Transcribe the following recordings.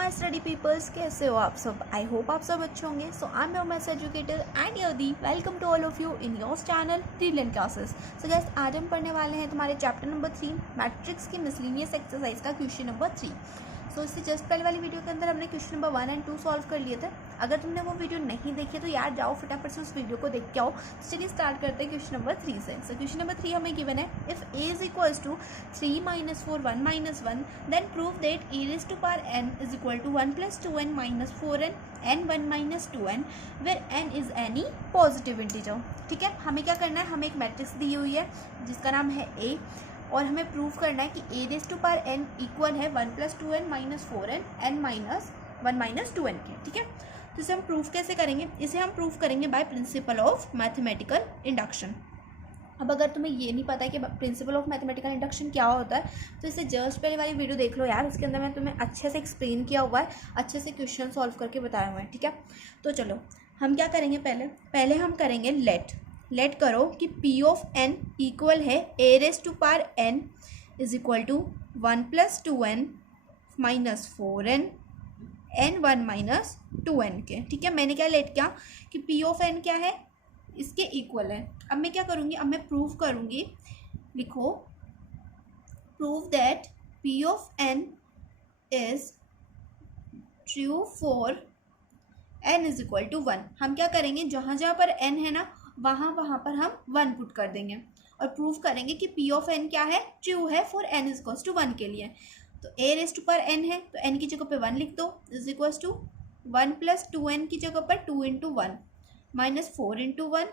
My study peoples, कैसे हो आप सब। आई होप आप सब अच्छे होंगे। So I am your maths educator and यदि welcome to all of you in your channel brilliant classes. So guys, आज हम पढ़ने वाले हैं तुम्हारे चैप्टर नंबर 3 मैट्रिक्स की मिसलेनियस एक्सरसाइज का क्वेश्चन नंबर 3। सो इससे जस्ट पहले वाली वीडियो के अंदर हमने क्वेश्चन नंबर 1 और 2 सॉल्व कर लिए थे। अगर तुमने वो वीडियो नहीं देखी तो यार जाओ फटाफट से उस वीडियो को देख के आओ। तो चलिए स्टार्ट करते हैं क्वेश्चन नंबर 3 से। सो क्वेश्चन नंबर 3 हमें गिवन है, if a is equals to 3 - 4 1 - 1 then prove that a raise to power n is equal to 1 + 2n - 4n n 1 - 2n where n is any positive integer. ठीक है, हमें क्या करना है, हमें एक मैट्रिक्स दी हुई है जिसका नाम है a और हमें प्रूव करना है कि a raise to power n equal है 1 + 2n - 4n n - 1 - 2n के। ठीक है, तो इसे हम प्रूफ कैसे करेंगे, इसे हम प्रूफ करेंगे by principle of mathematical induction. अब अगर तुम्हें ये नहीं पता है कि प्रिंसिपल ऑफ मैथमेटिकल इंडक्शन क्या होता है तो इसे जस्ट पहले वाली वीडियो देख लो यार, उसके अंदर मैं तुम्हें अच्छे से एक्सप्लेन किया हुआ है, अच्छे से क्वेश्चन सॉल्व करके बताया हुआ है। ठीक है, तो चलो हम क्या करेंगे, पहले हम करेंगे लेट करो कि p ऑफ n इक्वल है a raise to power n is equal to 1 + 2n - 4n n 1 - 2n के। ठीक है, मैंने क्या लेट किया कि p ऑफ n क्या है, इसके इक्वल है। अब मैं क्या करूँगी, अब मैं प्रूव करूँगी, लिखो prove that p of n is true for n is equal to 1। हम क्या करेंगे, जहाँ जहाँ पर n है ना वहाँ पर हम 1 पुट कर देंगे और प्रूव करेंगे कि p ऑफ n क्या है, ट्रू है for n is equal to 1 के लिए। तो a raise to power n है तो n की जगह पे 1 लिख दो इज इक्वल टू 1 + 2n की जगह पर 2 × 1 - 4 × 1,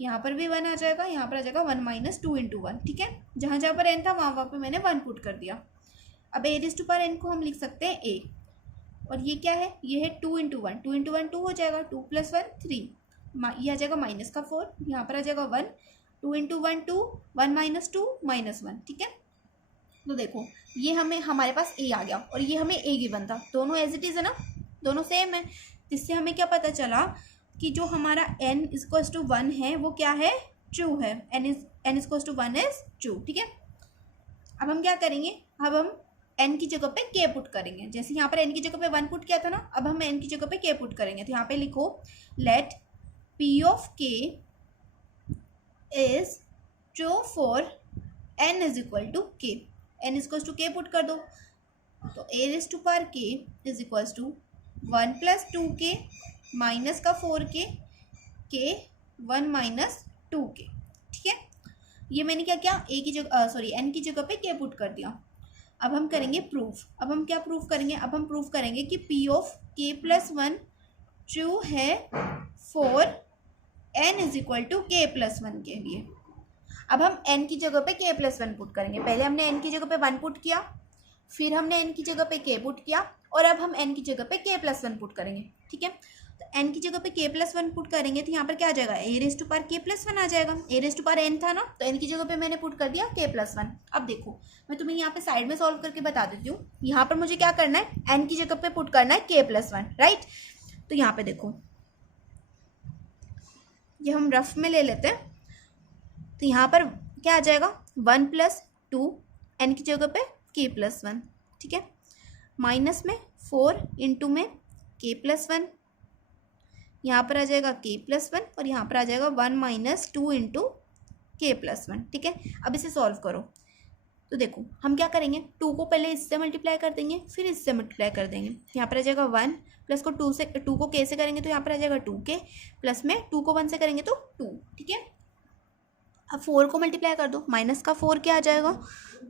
यहाँ पर भी 1 आ जाएगा, यहाँ पर आ जाएगा 1 - 2 × 1। ठीक है, जहाँ जहाँ पर n था वहाँ पे मैंने 1 पुट कर दिया। अब a raise to power n को हम लिख सकते हैं a, और ये क्या है, ये है 2 × 1, 2 × 1 2 हो जाएगा, 2 + 1 3, ये आ जाएगा -4, यहाँ पर आ जाएगा 1, 2 × 1 2, 1 - 2 -1। ठीक है, तो देखो ये हमें हमारे पास a आ गया और ये हमें a गिवन था, दोनों एज इट इज़ है ना, दोनों सेम है। इससे हमें क्या पता चला कि जो हमारा n इक्वल्स टू 1 है वो क्या है, ट्रू है, n equals to 1 is true. ठीक है, अब हम क्या करेंगे, अब हम n की जगह पे k पुट करेंगे। जैसे यहाँ पर n की जगह पे 1 पुट किया था ना, अब हम n की जगह पे k पुट करेंगे। तो यहाँ पे लिखो let p of k is true for n is equal to k, n equals to k put कर दो, तो a raise to power k is equals to 1 + 2k minus का 4k k 1 - 2k। ठीक है, ये मैंने क्या किया, a की जगह n की जगह पे k पुट कर दिया। अब हम करेंगे प्रूफ। अब हम क्या प्रूफ करेंगे, अब हम प्रूफ करेंगे कि p ऑफ k + 1 ट्रू है for n is equal to k + 1 के लिए। अब हम n की जगह पे k + 1 पुट करेंगे। पहले हमने n की जगह पे 1 पुट किया, फिर हमने n की जगह पे k पुट किया और अब हम n की जगह पे k + 1 पुट करेंगे। ठीक है, तो n की जगह पे k + 1 पुट करेंगे तो यहाँ पर क्या आ जाएगा, a raise to power k + 1 आ जाएगा। a raise to power n था ना, तो n की जगह पे मैंने पुट कर दिया k + 1। अब देखो मैं तुम्हें यहाँ पे साइड में सॉल्व करके बता देती हूँ। यहाँ पर मुझे क्या करना है, n की जगह पे पुट करना है k + 1, राइट। तो यहाँ पे देखो ये हम रफ में ले लेते हैं, तो यहाँ पर क्या आ जाएगा 1 + 2 n की जगह पे k + 1। ठीक है, माइनस में 4 इंटू में k + 1, यहाँ पर आ जाएगा k + 1 और यहाँ पर आ जाएगा 1 - 2 इंटू k + 1। ठीक है, अब इसे सॉल्व करो। तो देखो हम क्या करेंगे, 2 को पहले इससे मल्टीप्लाई कर देंगे, फिर इससे मल्टीप्लाई कर देंगे। यहाँ पर आ जाएगा 1 प्लस को 2 को k से करेंगे तो यहाँ पर आ जाएगा 2k, प्लस में 2 को 1 से करेंगे तो 2। ठीक है, अब 4 को मल्टीप्लाई कर दो, माइनस का 4k आ जाएगा,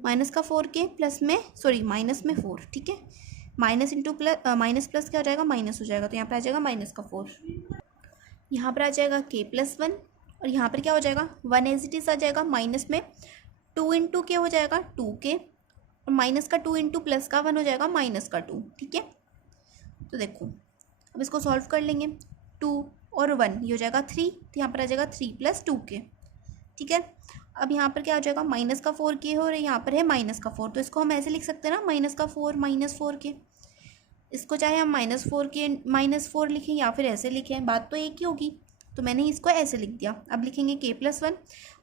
माइनस का 4k प्लस में माइनस में 4। ठीक है, minus into plus minus plus क्या हो जाएगा, माइनस हो जाएगा, तो यहाँ पर आ जाएगा माइनस का 4, यहाँ पर आ जाएगा k + 1 और यहाँ पर क्या हो जाएगा 1 एज इट इज़ आ जाएगा, माइनस में 2 इंटू के हो जाएगा 2k और माइनस का 2 इंटू प्लस का 1 हो जाएगा -2। ठीक है, तो देखो अब इसको सॉल्व कर लेंगे, 2 और 1 ये हो जाएगा 3, तो यहाँ पर आ जाएगा 3 + 2k। ठीक है, अब यहाँ पर क्या हो जाएगा, माइनस का 4k हो रहा है, यहाँ पर है माइनस का 4, तो इसको हम ऐसे लिख सकते हैं ना, -4 - 4k। इसको चाहे हम -4 लिखें या फिर ऐसे लिखें, बात तो एक ही होगी, तो मैंने इसको ऐसे लिख दिया। अब लिखेंगे k + 1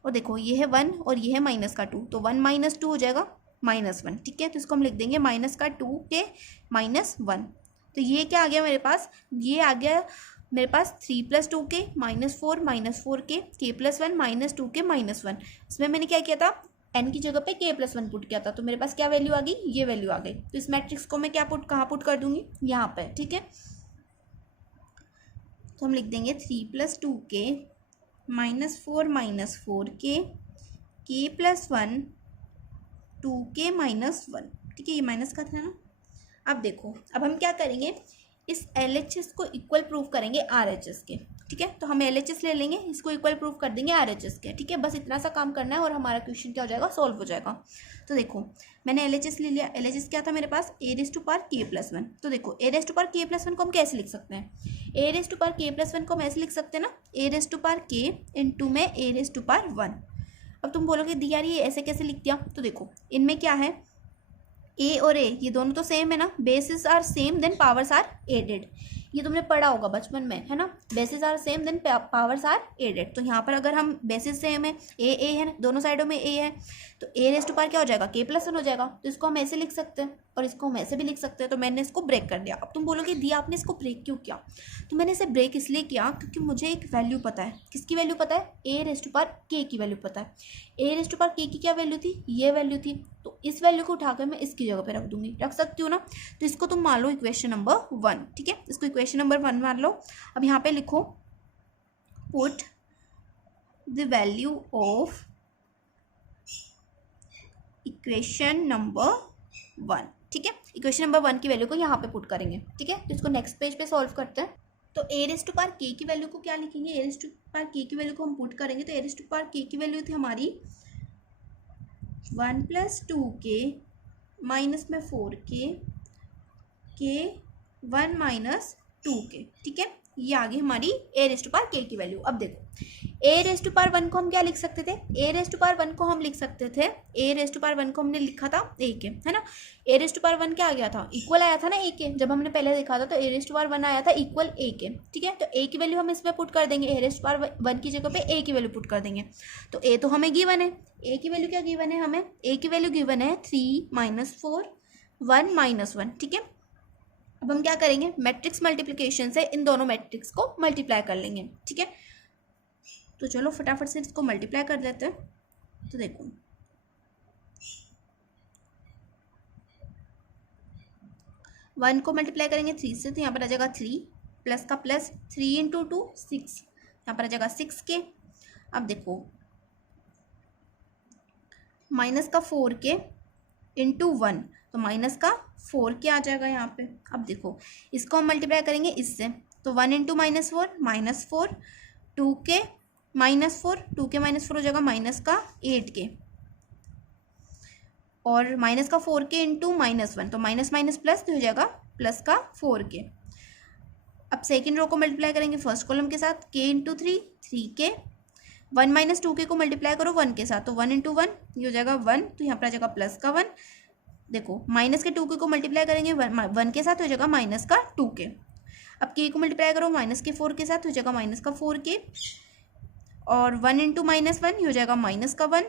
और देखो ये है 1 और ये है -2, तो 1 - 2 हो जाएगा -1। ठीक है, तो इसको हम लिख देंगे -2k - 1। तो ये क्या आ गया मेरे पास, ये आ गया मेरे पास 3+2k -4 के +1 -2k -1। इसमें मैंने क्या किया था, n की जगह पे k+1 पुट किया था, तो मेरे पास क्या वैल्यू आ गई, ये वैल्यू आ गई। तो इस मैट्रिक्स को मैं क्या कहाँ पुट कर दूंगी, यहाँ पे, ठीक है। तो हम लिख देंगे 3+2k -4 -4k k+1 2k -1, ठीक है, ये माइनस का था ना। अब देखो, अब हम क्या करेंगे, इस LHS को इक्वल प्रूफ करेंगे RHS के, ठीक है। तो हम LHS ले लेंगे, इसको इक्वल प्रूफ कर देंगे RHS के, ठीक है। बस इतना सा काम करना है और हमारा क्वेश्चन क्या हो जाएगा, सॉल्व हो जाएगा। तो देखो मैंने LHS ले लिया, LHS क्या था मेरे पास, a⁴k+1। तो देखो a⁴k+1 को हम कैसे लिख सकते हैं, a⁴k+1 को हम ऐसे लिख सकते हैं ना, a⁴k इंटू में a⁴1। अब तुम बोलोगे दी यार ये ऐसे कैसे लिख दिया, तो देखो इनमें क्या है, ए और ए ये दोनों तो सेम है ना, bases are same then powers are added, ये तुमने पढ़ा होगा बचपन में, है ना। Bases are same then powers are added. तो यहाँ पर अगर हम बेसिस सेम है, ए है ना, दोनों साइडों में ए है, तो a⁴ क्या हो जाएगा, k+1 हो जाएगा। तो इसको हम ऐसे लिख सकते हैं और इसको हम ऐसे भी लिख सकते हैं। तो मैंने इसको ब्रेक कर दिया। अब तुम बोलोगे दी आपने इसको ब्रेक क्यों किया, तो मैंने इसे ब्रेक इसलिए किया क्योंकि मुझे एक वैल्यू पता है, किसकी वैल्यू पता है, a⁴k की वैल्यू पता है। a⁴k की क्या वैल्यू थी, ये वैल्यू थी। तो इस वैल्यू को उठाकर मैं इसकी जगह पे रख दूंगी, रख सकती हूँ ना। तो इसको तुम मान लो इक्वेशन नंबर 1, ठीक है, इसको इक्वेशन नंबर 1 मान लो। अब यहाँ पे लिखो put the value of equation number 1, ठीक है। इक्वेशन नंबर 1 की वैल्यू को यहाँ पे पुट करेंगे, ठीक है। तो इसको नेक्स्ट पेज पे सॉल्व करते हैं। तो a⁴k की वैल्यू को क्या लिखेंगे, a⁴k की वैल्यू को हम पुट करेंगे। तो a⁴k की वैल्यू थी हमारी 1+2k माइनस में 4k k1 - 2k, ठीक है। ये आ गई हमारी a⁴k की वैल्यू। अब देखो a⁴1 को हम क्या लिख सकते थे, a⁴1 को हम लिख सकते थे, a⁴1 को हमने लिखा था a के, है ना। a⁴1 क्या आ गया था, इक्वल आया था ना a के, जब हमने पहले देखा था तो a⁴1 आया था इक्वल a के, ठीक है। तो a की वैल्यू हम इसमें पुट कर देंगे, a⁴1 की जगह पे a की वैल्यू पुट कर देंगे। तो a तो हमें गिवन है, a की वैल्यू क्या गिवन है हमें, a की वैल्यू गिवन है 3 - 4 1 - 1, ठीक है। अब हम क्या करेंगे, मैट्रिक्स मल्टीप्लिकेशन से इन दोनों मैट्रिक्स को मल्टीप्लाई कर लेंगे, ठीक है। तो चलो फटाफट से इसको मल्टीप्लाई कर देते हैं। तो देखो 1 को मल्टीप्लाई करेंगे 3 से, तो यहाँ पर आ जाएगा 3 प्लस का प्लस 3 × 2 6, यहाँ पर आ जाएगा 6k। अब देखो माइनस का 4k इंटू 1, तो माइनस का 4k आ जाएगा यहाँ पे। अब देखो इसको हम मल्टीप्लाई करेंगे इससे, तो 1 × -4 -4 2k -4 2k -4 हो जाएगा माइनस का 8k, और माइनस का 4k इंटू -1, तो माइनस माइनस प्लस हो जाएगा प्लस का 4k। अब सेकेंड रो को मल्टीप्लाई करेंगे फर्स्ट कॉलम के साथ, k इंटू 3 3k, 1 - 2k को मल्टीप्लाई करो 1 के साथ, तो 1 × 1 ये हो जाएगा 1, तो यहाँ पर आ जाएगा प्लस का 1। देखो माइनस के 2k को मल्टीप्लाई करेंगे 1 के साथ, हो जाएगा माइनस का 2k। अब k को मल्टीप्लाई करो माइनस के 4 के साथ, हो जाएगा माइनस का 4k, और 1 × -1 ये हो जाएगा माइनस का 1,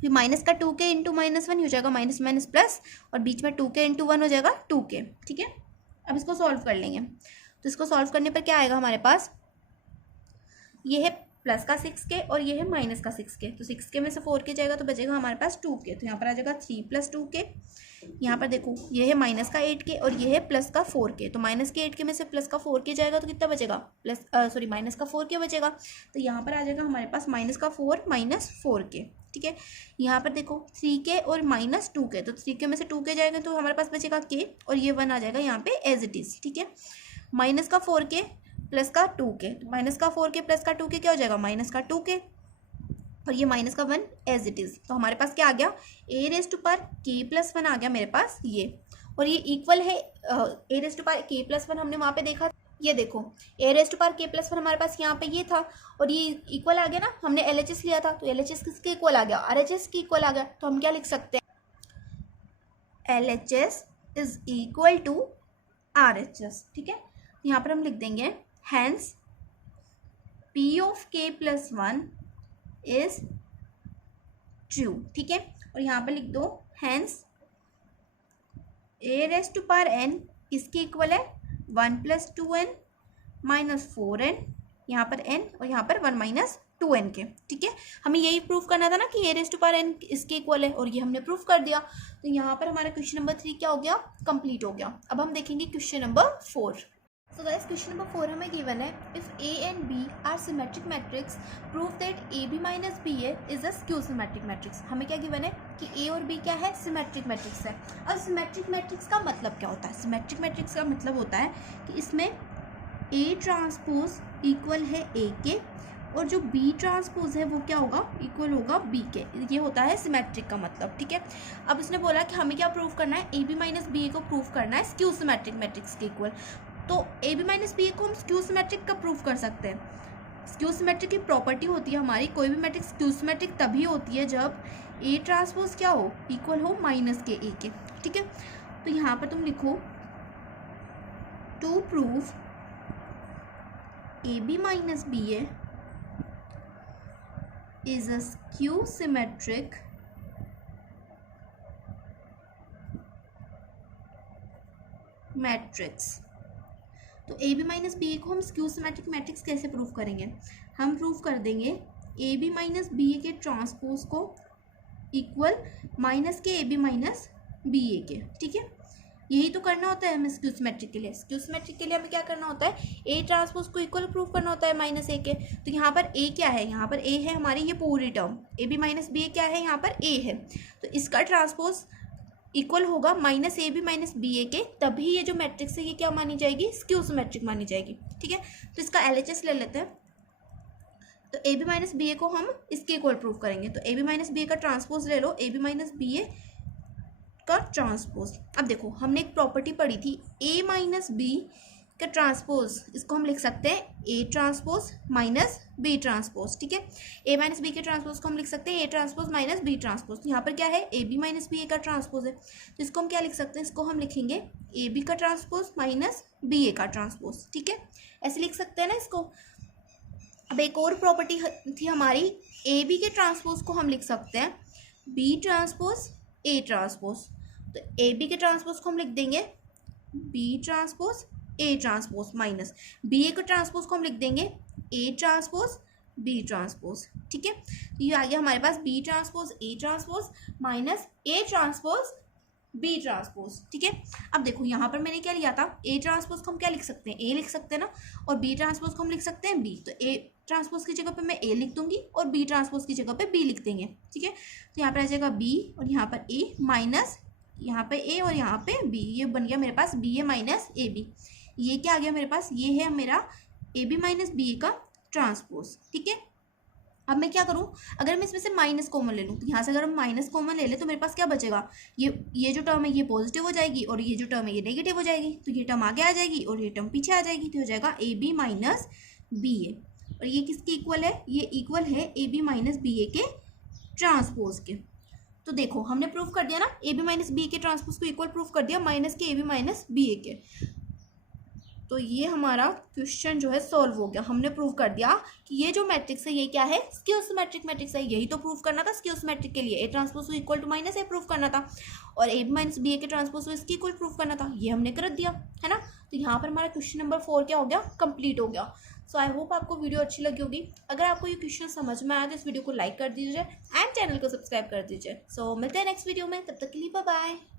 फिर माइनस का 2k इंटू -1 हो जाएगा माइनस माइनस प्लस, और बीच में 2k इंटू 1 हो जाएगा 2k, ठीक है। अब इसको सॉल्व कर लेंगे। तो इसको सॉल्व करने पर क्या आएगा हमारे पास, ये है प्लस का 6k और ये है माइनस का 6k, तो 6k में से 4k जाएगा तो बचेगा हमारे पास 2k, तो यहाँ पर आ जाएगा 3 + 2k। यहाँ पर देखो ये है माइनस का 8k और ये है प्लस का 4k, तो माइनस के 8k में से प्लस का 4k जाएगा तो कितना बचेगा, माइनस का 4k बचेगा। तो यहाँ पर आ जाएगा हमारे पास माइनस का 4 - 4k, ठीक है। यहाँ पर देखो 3k और -2k, तो 3k में से 2k जाएगा तो हमारे पास बचेगा k, और ये 1 आ जाएगा यहाँ पे एज इट इज़, ठीक है। माइनस का 4k प्लस का 2k, माइनस का 4k प्लस का 2k क्या हो जाएगा, माइनस का 2k, और ये माइनस का 1 एज इट इज़। तो हमारे पास क्या आ गया, a⁴k+1 आ गया मेरे पास ये, और ये इक्वल है a⁴k+1 हमने वहाँ पे देखा, ये देखो a⁴k+1 हमारे पास यहाँ पे ये था, और ये इक्वल आ गया ना, हमने LHS लिया था, तो LHS किसके इक्वल आ गया, RHS के इक्वल आ गया। तो हम क्या लिख सकते हैं, LHS is equal to RHS, ठीक है। यहाँ पर हम लिख देंगे hence P of k+1 is true, ठीक है। और यहाँ पर लिख दो hence a⁴n किसके इक्वल है, 1 + 2n - 4n, यहाँ पर n और यहाँ पर 1 - 2n के, ठीक है। हमें यही प्रूफ करना था ना कि a⁻n इसके इक्वल है, और ये हमने प्रूफ कर दिया। तो यहाँ पर हमारा क्वेश्चन नंबर 3 क्या हो गया, कंप्लीट हो गया। अब हम देखेंगे question number 4। So guys question number 4 हमें गिवन है, if a and b are symmetric matrix prove that ab - ba is a skew symmetric matrix. हमें क्या गिवन है कि a और b क्या है, सिमेट्रिक मैट्रिक्स है। अब सिमेट्रिक मैट्रिक्स का मतलब क्या होता है, सिमेट्रिक मैट्रिक्स का मतलब होता है कि इसमें a∩ इक्वल है a के, और जो b∩ है वो क्या होगा, इक्वल होगा b के। ये होता है सिमेट्रिक का मतलब, ठीक है। अब इसने बोला कि हमें क्या प्रूव करना है, ab - ba को प्रूव करना है स्क्यू सिमेट्रिक मैट्रिक्स के इक्वल। तो ab - ba को हम स्क्यू सिमेट्रिक का प्रूव कर सकते हैं। स्क्यू सिमेट्रिक की प्रॉपर्टी होती है हमारी, कोई भी मैट्रिक्स स्क्यू सिमेट्रिक तभी होती है जब a∩ क्या हो, इक्वल हो के a के, ठीक है। तो यहाँ पर तुम लिखो, to prove ab - ba is a skew symmetric matrix. तो ab - ba को हम स्क्यू सिमेट्रिक मैट्रिक्स कैसे प्रूव करेंगे, हम प्रूव कर देंगे ab - ba के ट्रांसपोज को इक्वल के ab - ba के, ठीक है। यही तो करना होता है हमें स्क्यू सिमेट्रिक के लिए। स्क्यू सिमेट्रिक के लिए हमें क्या करना होता है, a∩ को इक्वल प्रूव करना होता है -a के। तो यहाँ पर a क्या है, यहाँ पर a है हमारी ये पूरी टर्म, ab - ba क्या है, यहाँ पर a है। तो इसका ट्रांसपोज इक्वल होगा -ab - ba के, तभी ये जो मैट्रिक्स है ये क्या मानी जाएगी, स्क्यू सिमेट्रिक मानी जाएगी, ठीक है। तो इसका LHS ले लेते हैं। तो ab - ba को हम इसके इक्वल प्रूव करेंगे। तो ab - ba का ट्रांसपोज ले लो, ab - ba का ट्रांसपोज। अब देखो हमने एक प्रॉपर्टी पढ़ी थी, a - b का ट्रांसपोज, इसको हम लिख सकते हैं a∩ - b∩, ठीक है। a - b के ट्रांसपोज को हम लिख सकते हैं a∩ - b∩। यहाँ पर क्या है, ab - ba का ट्रांसपोज है, तो इसको हम क्या लिख सकते हैं, इसको हम लिखेंगे ab का ट्रांसपोज ba का ट्रांसपोज, ठीक है। ऐसे लिख सकते हैं ना इसको। अब एक और प्रॉपर्टी थी हमारी, ab के ट्रांसपोज को हम लिख सकते हैं b∩ a∩। तो ab के ट्रांसपोज को हम लिख देंगे b∩ a∩, माइनस ba के ट्रांसपोज को हम लिख देंगे a∩ b∩, ठीक है। तो ये आ गया हमारे पास b∩ a∩ minus a∩ b∩, ठीक है। अब देखो यहाँ पर मैंने क्या लिया था, a∩ को हम क्या लिख सकते हैं, a लिख सकते हैं ना, और b∩ को हम लिख सकते हैं b। तो a∩ की जगह पे मैं a लिख दूंगी और b∩ की जगह पे b लिख देंगे, ठीक है। तो यहाँ पर आ जाएगा b और यहाँ पर a माइनस यहाँ पे a और यहाँ पे b, ये बन गया मेरे पास ba - ab। ये क्या आ गया मेरे पास, ये है मेरा ab - ba का ट्रांसपोज, ठीक है। अब मैं क्या करूँ, अगर मैं इसमें से माइनस कॉमन ले लूँ, तो यहाँ से अगर हम माइनस कॉमन ले लें तो मेरे पास क्या बचेगा, ये जो टर्म है ये पॉजिटिव हो जाएगी और ये जो टर्म है ये नेगेटिव हो जाएगी। तो ये टर्म आगे आ जाएगी और ये टर्म पीछे आ जाएगी, तो हो जाएगा ab - ba। और ये किसके इक्वल है, ये इक्वल है ab - ba के ट्रांसपोज के। तो देखो हमने प्रूफ कर दिया ना, ab - ba के ट्रांसपोज को इक्वल प्रूफ कर दिया के ab - ba के। तो ये हमारा क्वेश्चन जो है सॉल्व हो गया। हमने प्रूव कर दिया कि ये जो मैट्रिक्स है ये क्या है, स्क्यू सिमेट्रिक मैट्रिक्स है। यही तो प्रूफ करना था स्क्यू सिमेट्रिक के लिए, a∩ को इक्वल टू -a प्रूफ करना था, और ab - ba के ट्रांसपोज को इसकी इक्वल प्रूफ करना था। ये हमने कर दिया है ना। तो यहाँ पर हमारा क्वेश्चन नंबर 4 क्या हो गया, कंप्लीट हो गया। सो आई होप आपको वीडियो अच्छी लगी होगी। अगर आपको ये क्वेश्चन समझ में आया तो इस वीडियो को लाइक कर दीजिए एंड चैनल को सब्सक्राइब कर दीजिए। सो मिलते हैं नेक्स्ट वीडियो में, तब तक के लिए बाय बाय।